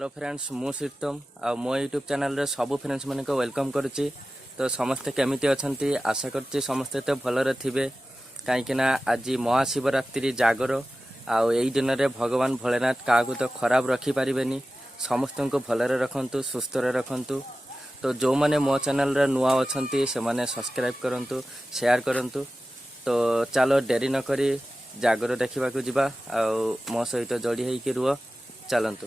Hello friends मु शीतम आ मो YouTube channel रे सब फ्रेंड्स मन को वेलकम करुच्ची। तो समस्ते केमिति अछंती आशा करछि समस्ते तो भलरे थिबे कहीं आज महाशिवरात्रि जागर आउ एई दिन रे भगवान भोलेनाथ काकू तो खराब रखी पारिबेनी समस्त को भलरे रखंतु सुस्थ रे रखंतु। तो जो माने मो चैनल रे नुआ अछंती से माने सब्सक्राइब करंतु शेयर करंतु। तो चलो डेरी न करी जागर देखा जिबा आउ मो सहित जोड़ी होइकी रुह चलंतु।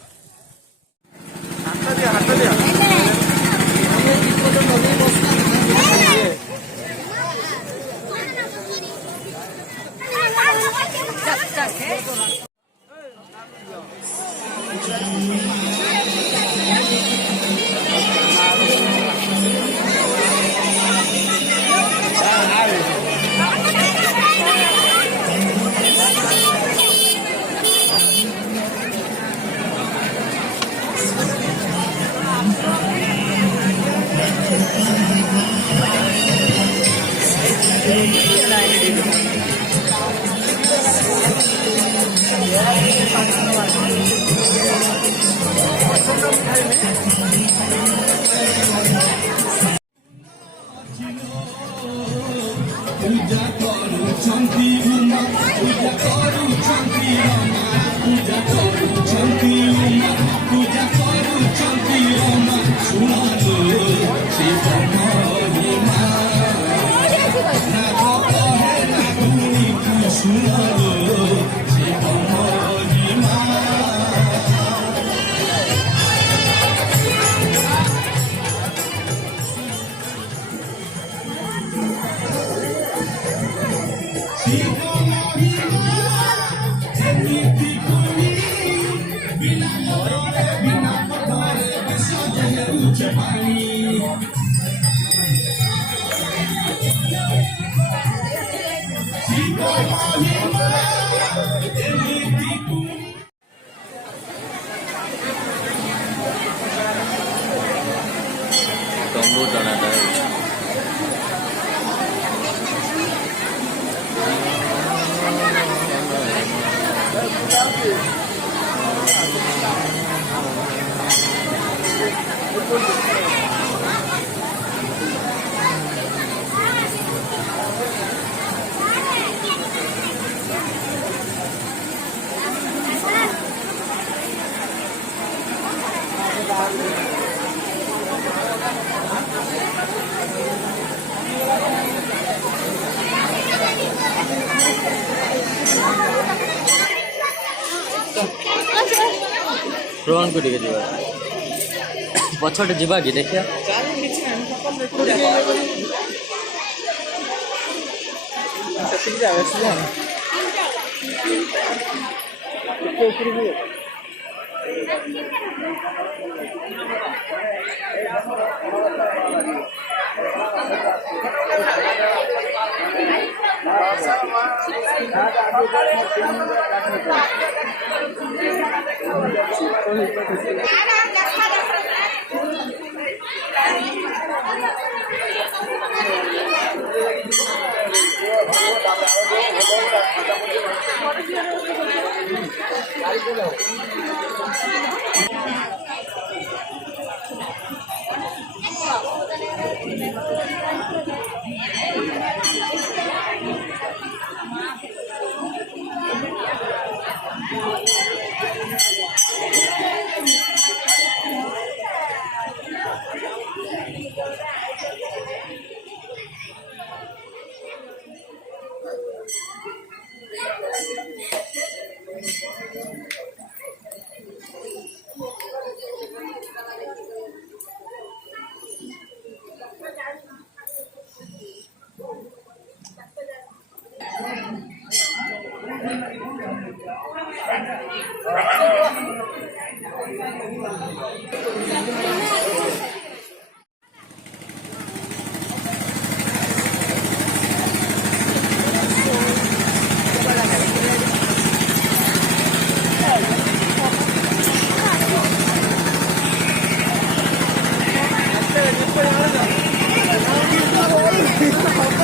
तंबू टना रोहन को टिके जीवा पछटे जीवा कि देखिया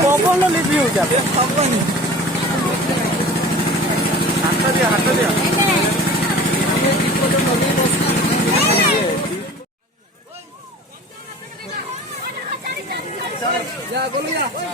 पवन लिपि हो जाए हाथ दिया Jangan